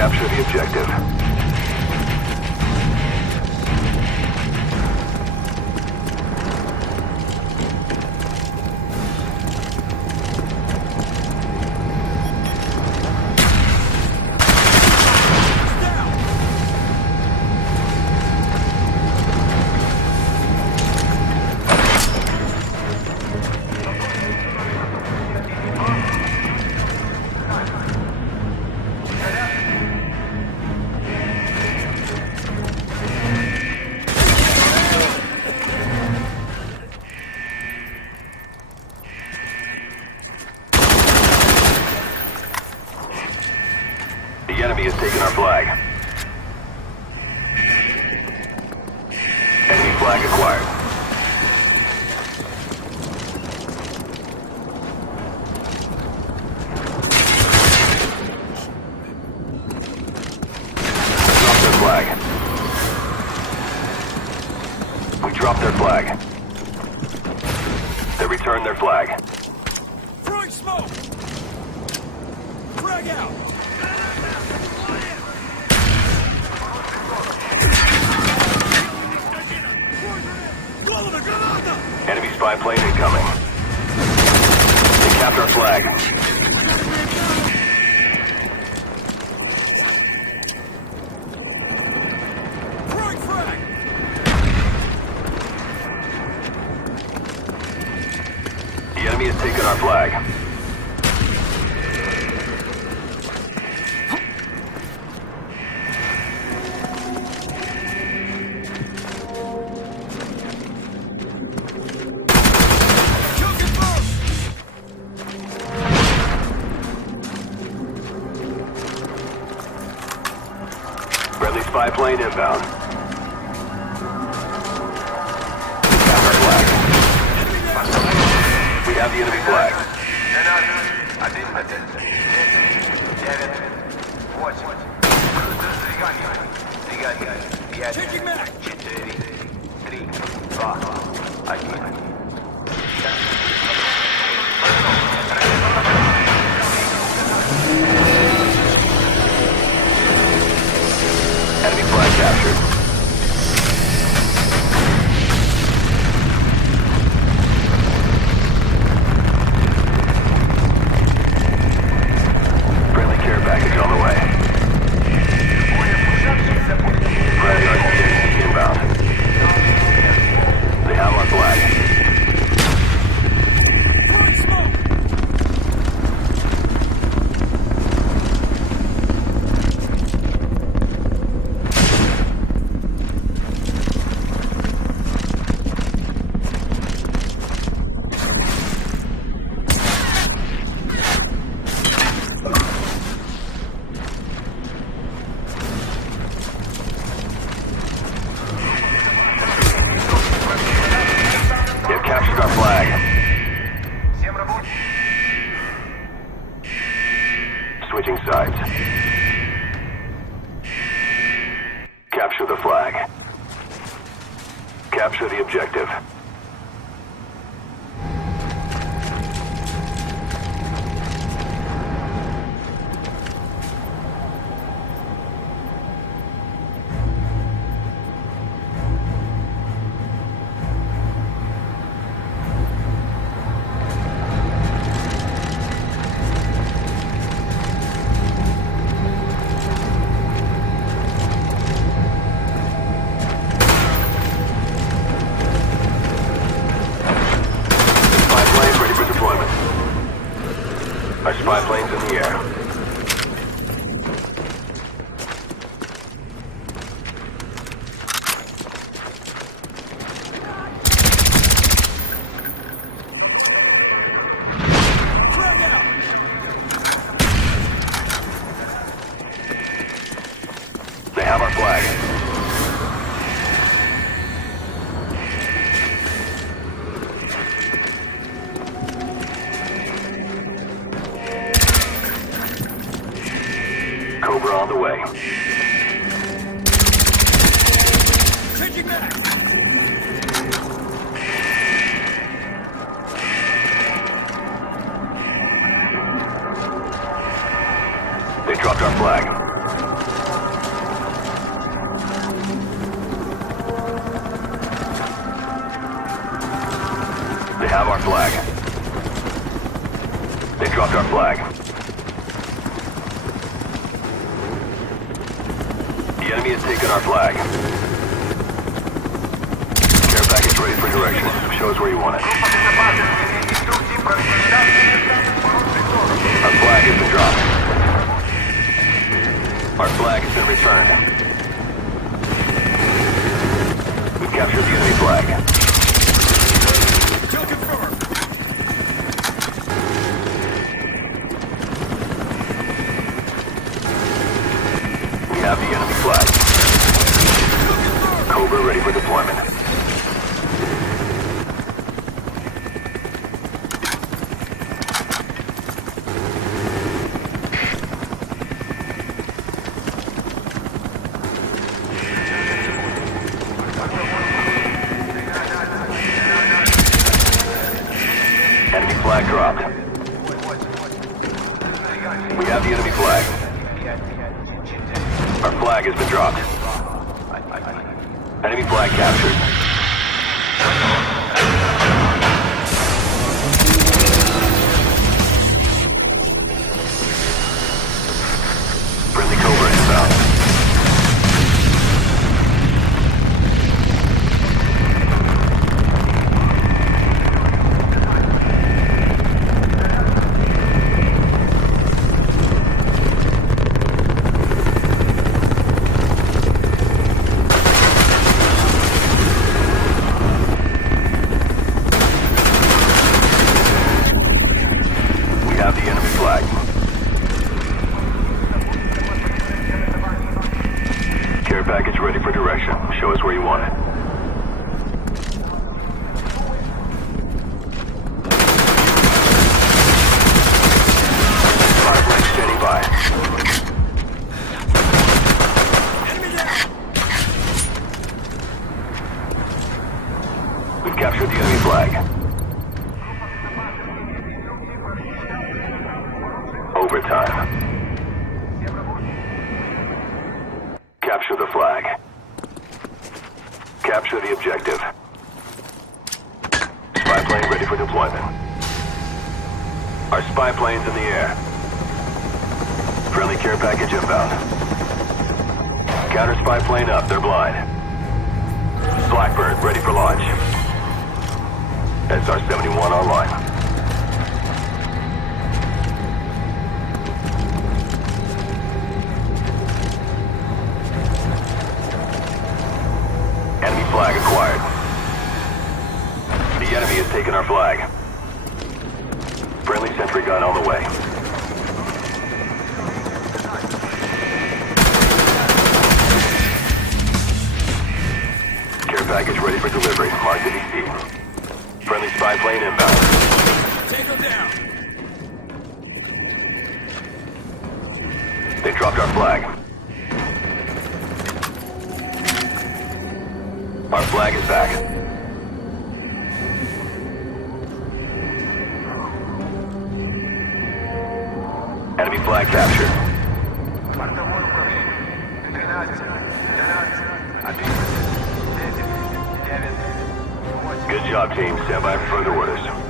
Capture the objective. The enemy has taken our flag. Enemy flag acquired. Drop their flag. We dropped their flag. They returned their flag. Throwing smoke! Frag out! Enemy spy plane incoming. They capped our flag. Throwing frag! The enemy has taken our flag. Choking both! Friendly spy plane inbound. Capped our flag. We have the enemy flag. Changing mag! Enemy flag captured. Friendly care package on the way. Friendly RCXD inbound. They have our flag. Throwing smoke! They've captured our flag. Switching sides. Capture the flag. Capture the objective. Spy planes ready for deployment. Our spy planes in the air. Frag out! They have our flag. Cobra on the way. Changing mag! They dropped our flag. have our flag. They dropped our flag. The enemy has taken our flag. Care package ready for direction. Show us where you want it. Our flag has been dropped. Our flag has been returned. We've captured the enemy flag. Kill confirmed. We have the enemy flag. Cobra ready for deployment. Enemy flag dropped. We have the enemy flag. Our flag has been dropped. Enemy flag captured. Friendly Cobra inbound. We have the enemy flag. Care package ready for direction. Show us where you want it. Fire flag standing by. Enemy down. We've captured the enemy flag. Overtime. Capture the flag. Capture the objective. Spy plane ready for deployment. Our spy plane's in the air. Friendly care package inbound. Counter spy plane up, they're blind. Blackbird ready for launch. SR-71 online. Enemy flag acquired. The enemy has taken our flag. Friendly sentry gun on the way. Care package ready for delivery. Mark the DC. Friendly spy plane inbound. Tango down. They dropped our flag. Our flag is back. Enemy flag captured. Good job, team. Stand by for further orders.